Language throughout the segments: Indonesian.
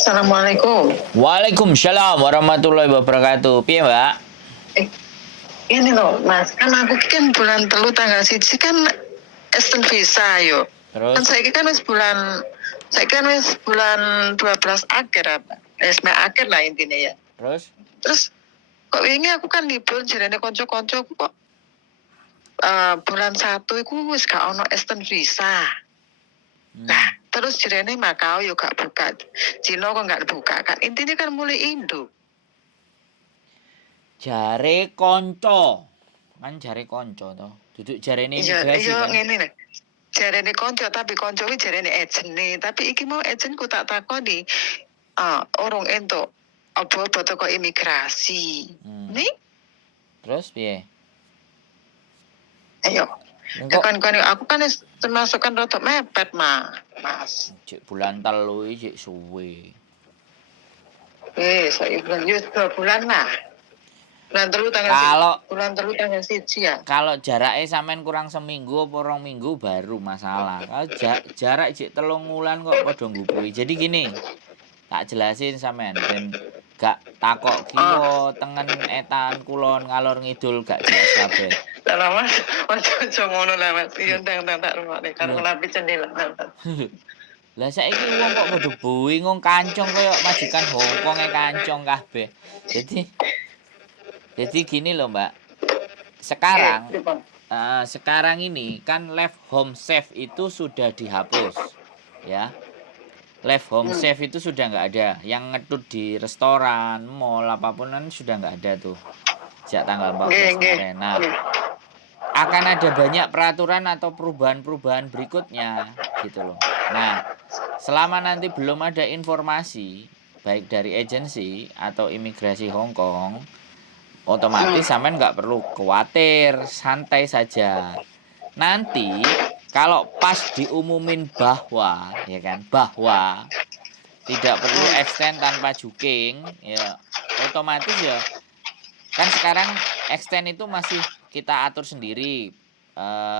Assalamualaikum. Waalaikumsalam warahmatullahi wabarakatuh. Piye, Mbak? Ini loh, Mas, kan aku kan bulan telu tanggal 1 kan Esten visa yo. Kan Terus? saya kan wis bulan 12 akhir apa? Akhir lah intinya ya. Terus kok ini aku kan libur jarene konco-konco aku kok bulan 1 iku wis gak ono Esten visa. Nah, terus jarene Makau yo gak buka. Cina kok gak buka kan. Intinya kan mulai Indo. Jare konco. Kan jare konco to. Duduk jarene imigrasi kan. Iya ngene nih. Jarene konco tapi konco iki jarene ejene. Tapi iki mau ejenku tak takoni urung entuk apa-apa teko imigrasi. Nih? Terus piye? Ayo. Kan aku kan termasuk kan rotok mepet, Mas. Cek bulan telu iki cek suwe. Saya bulan 2 bulan lah. Bulan telu tanggal 1 ya. Kalau jaraknya sampean kurang seminggu apa 2 minggu baru masalah. Kalau jarak cek 3 wulan kok padha ngupui. Jadi gini, tak jelasin sampean ben gak takok kiwa tengen etan kulon ngalor ngidul gak jelas kabeh. Lah Mas, ojo ngono lah Mas. Iya tak rumane karo lapi cendela. Lah saiki wong kok padha bingung kancong koyo majikan Hongkong kancong kabeh. Jadi gini loh Mbak, sekarang ini kan left home safe itu sudah dihapus, ya. Left home safe itu sudah nggak ada. Yang ngedut di restoran, mall apapun kan sudah nggak ada tuh sejak tanggal 14 kemarin. Nah, akan ada banyak peraturan atau perubahan-perubahan berikutnya, gitu loh. Nah, selama nanti belum ada informasi baik dari agensi atau imigrasi Hong Kong, otomatis sampean nggak perlu khawatir, santai saja. Nanti kalau pas diumumin bahwa tidak perlu extend tanpa juking, ya otomatis ya kan sekarang extend itu masih kita atur sendiri,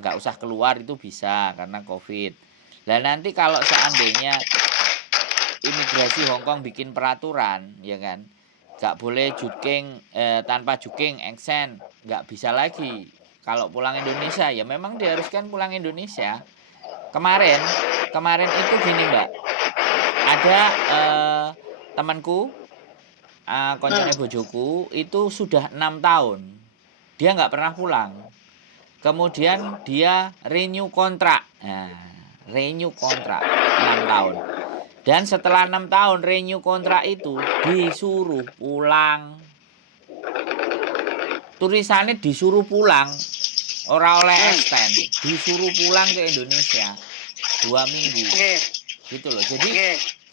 nggak usah keluar itu bisa karena COVID. Lah nanti kalau seandainya imigrasi Hong Kong bikin peraturan, ya kan, nggak boleh juking tanpa juking extend, nggak bisa lagi. Kalau pulang Indonesia ya memang diharuskan pulang Indonesia. Kemarin itu gini Mbak, ada temanku, koncone bojoku itu sudah 6 tahun dia nggak pernah pulang. Kemudian dia renew kontrak. Nah, renew kontrak 6 tahun. Dan setelah 6 tahun renew kontrak itu disuruh pulang. Tulisannya disuruh pulang. Ora oleh extend, disuruh pulang ke Indonesia 2 minggu. Gitu loh.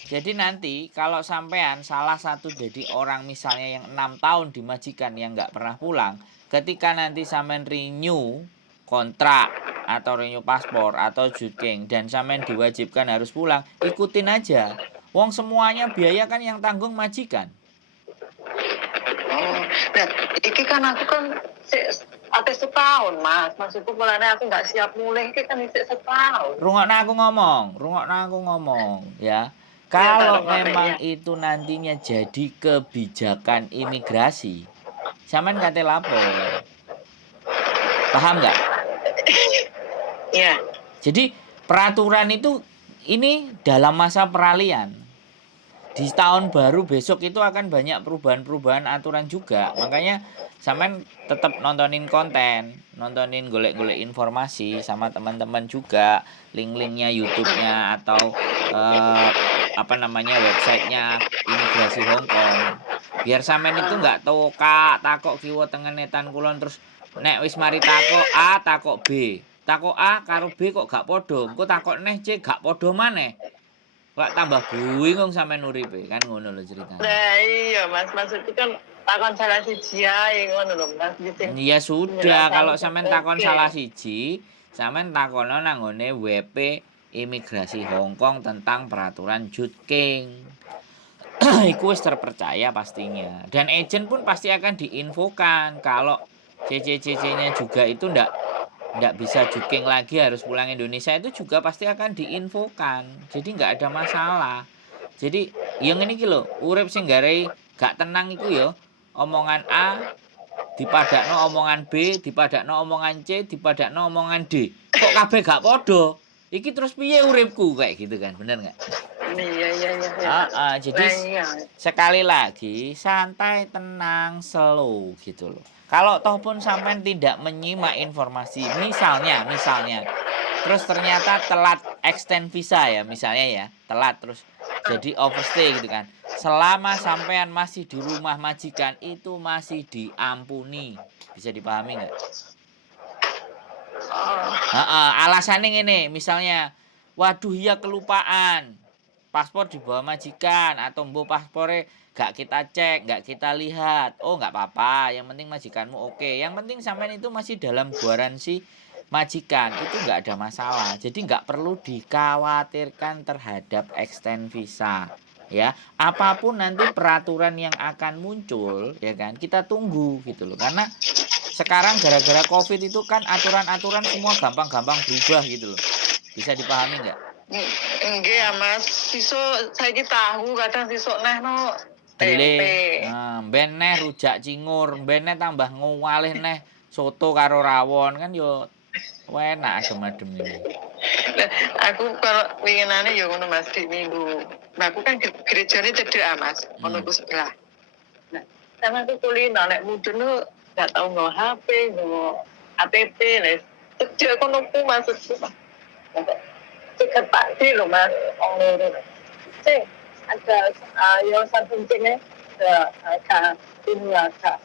Jadi nanti kalau sampean salah satu jadi orang misalnya yang 6 tahun di majikan yang nggak pernah pulang, ketika nanti sampean renew kontrak atau renew paspor atau juking dan sampean diwajibkan harus pulang, ikutin aja. Wong semuanya biaya kan yang tanggung majikan. Nah, iki kan aku kan ate setahun Mas, maksudku mulane aku nggak siap mulai iki kan isih setahun. Rungokno aku ngomong ya. Kalau memang itu nantinya jadi kebijakan imigrasi, sampean kate lapor. Paham nggak? Iya. Jadi peraturan itu ini dalam masa peralihan. Di tahun baru besok itu akan banyak perubahan-perubahan aturan juga. Makanya sampean tetap nontonin konten, nontonin golek-golek informasi sama teman-teman juga, link-linknya YouTube-nya atau websitenya imigrasi Hong Kong. Biar sampean itu nggak takok kiwa tengen etan kulon terus nek wis mari takok B. Takok A karo B kok gak podo. Engko takok neh C gak podo maneh. Kok tambah bingung sampean uripe, kan ngono lho ceritane. Nah iya Mas, maksudku kan takon salah siji ae ngono lho Mas. Ya sudah, kalau sampean takon salah siji, sampean takono nang ngone WP Imigrasi Hong Kong tentang peraturan juking. Iku wis terpercaya pastinya. Dan agent pun pasti akan diinfokan kalau CC-CC-nya juga itu ndak bisa juking lagi harus pulang Indonesia, itu juga pasti akan diinfokan. Jadi nggak ada masalah. Jadi ya ngene iki lho, urip sing garai gak tenang iku ya omongan A dipadakno omongan B, dipadakno omongan C, dipadakno omongan D. Kok kabeh gak padha? Iki terus piye uripku kayak gitu kan, bener nggak? Iya. Jadi Iya. sekali lagi santai, tenang, slow gitu loh. Kalau toh pun sampean tidak menyimak informasi, misalnya, terus ternyata telat extend visa ya, misalnya ya, telat terus jadi overstay gitu kan. Selama sampean masih di rumah majikan itu masih diampuni, bisa dipahami nggak? Alasannya ini, misalnya, waduh ya kelupaan, paspor dibawa majikan atau mbok paspornya gak kita cek, gak kita lihat. Oh nggak apa-apa, yang penting majikanmu oke. Yang penting sampean itu masih dalam garansi majikan, itu nggak ada masalah. Jadi nggak perlu dikhawatirkan terhadap extend visa. Ya, apapun nanti peraturan yang akan muncul, ya kan, kita tunggu gitu loh. Karena sekarang gara-gara COVID itu kan aturan-aturan semua gampang-gampang berubah gitu loh. Bisa dipahami nggak? Enggak ya Mas, sisuk saiki tahu kadang sisuk neh no tempe. Ben neh rujak cingur, ben neh tambah ngowalih neh soto karo rawon kan yo enak adem-adem ini. Aku kalau winginane ya ngono Mas di minggu. Nah, aku kan gerejane cedek Mas, ono ku sebelah. Nah, sama aku kulino nek mudun gak tau nggo HP, nggo APP les. Cedek kono ku maksudku. Cek Pak D lho Mas, ono cek ada yang sampingnya ada ini ada.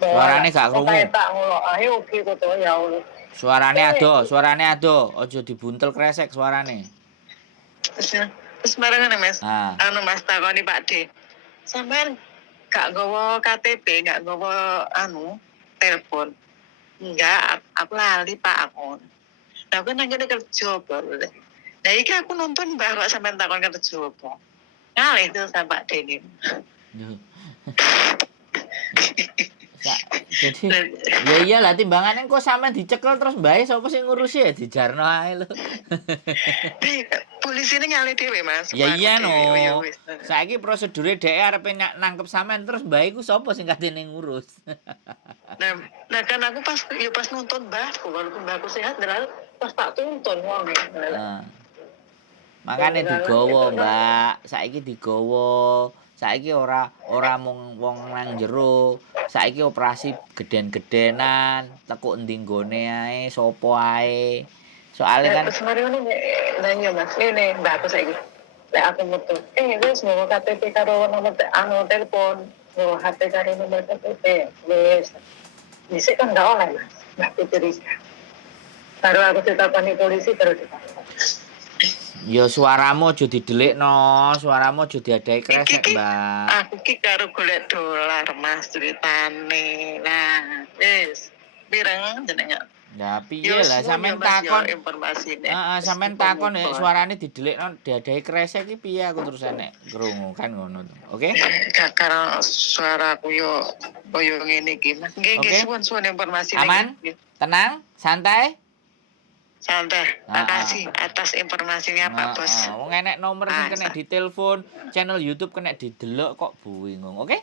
Suarane gak krungu. Tak ngono, ayo oke kok to ya Allah. Suarane ado, ojo dibuntel kresek suarane. Terus marane Mas. Anu Mas takoni Pak D. Sampeyan gak nggawa KTP, gak nggawa telepon. Enggak, aku lali Pak aku. Nah, aku nang kene kerja baru. Nah, iki aku nonton Mbak kok sampean takon kerja apa. Ngalih tuh sama Pak D ini. Jadi ya iyalah timbangannya kok sampean dicekel terus mbae sapa sing ngurusi ya dijarno ae lho. Polisi ini ngalih dhewe Mas. Ya iya no. Saiki prosedure dhek arepe nangkep sampean terus mbae iku sapa sing katene ngurus. Nah kan aku pas nonton Mbahku, walaupun Mbahku sehat pas tak tuntun wong. Makane digawa, Mbak. Saiki digawa. Saiki ora mung wong nang jero. Saiki operasi geden-gedenan, tekuk endi nggone ae, sapa ae. Soale kan semari ngono nanya Mas, ngene Mbakku saiki. Lek aku metu, wis nggo KTP karo nomor telepon, nggo HP karo nomor KTP. Wis. Dhisik kan gak oleh Mas. Mbakku cerita. Baru aku ditakoni polisi baru ditakoni. Ya suaramu aja didelikno, suaramu aja diadahi kresek, Mbak. Aku ki karo golek dolar Mas ceritane. Nah, wis. Pirang jenenge? Lah piye lah sampean takon informasine. Sampean takon nek suarane didelikno diadahi kresek iki piye aku terus nek krungu kan ngono to. Oke? Karo suaraku yo koyo ngene iki Mas. Nggih suwun informasine. Aman? Tenang, santai? Santai. Makasih atas informasinya Pak Bos. Wong enek nomor sing kena ditelepon, channel YouTube kena didelok kok bingung, oke?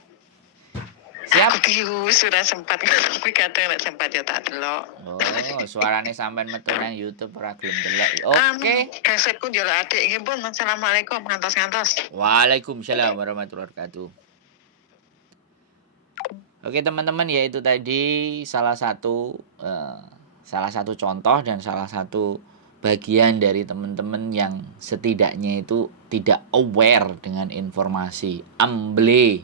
Siap. Aku sudah sempat kuwi kadang nek sempat ya tak delok. Oh, suarane sampean metu nang YouTube ora gelem delok. Oke. Kasetku njol adik iki pun. Assalamualaikum ngantos-ngantos. Waalaikumsalam warahmatullahi wabarakatuh. Oke, teman-teman, ya itu tadi salah satu contoh dan salah satu bagian dari teman-teman yang setidaknya itu tidak aware dengan informasi, amble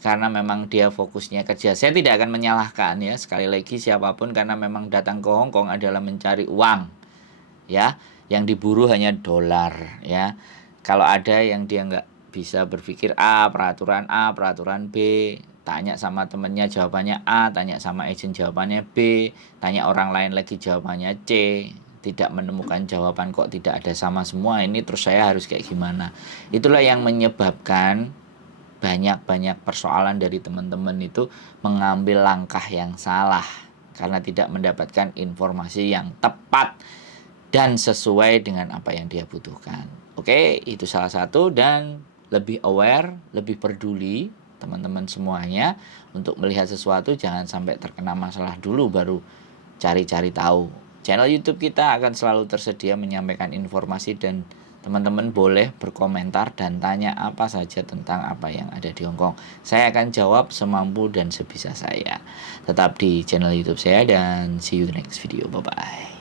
karena memang dia fokusnya kerja. Saya tidak akan menyalahkan ya, sekali lagi siapapun, karena memang datang ke Hong Kong adalah mencari uang ya, yang diburu hanya dolar ya. Kalau ada yang dia nggak bisa berpikir peraturan B, tanya sama temennya jawabannya A, tanya sama agent jawabannya B, tanya orang lain lagi jawabannya C, tidak menemukan jawaban, kok tidak ada sama semua, ini terus saya harus kayak gimana. Itulah yang menyebabkan banyak persoalan dari teman-teman itu mengambil langkah yang salah karena tidak mendapatkan informasi yang tepat dan sesuai dengan apa yang dia butuhkan. Oke, itu salah satu. Dan lebih aware, lebih peduli teman-teman semuanya untuk melihat sesuatu. Jangan sampai terkena masalah dulu baru cari-cari tahu. Channel YouTube kita akan selalu tersedia menyampaikan informasi, dan teman-teman boleh berkomentar dan tanya apa saja tentang apa yang ada di Hong Kong. Saya akan jawab semampu dan sebisa saya. Tetap di channel YouTube saya dan see you the next video. Bye-bye.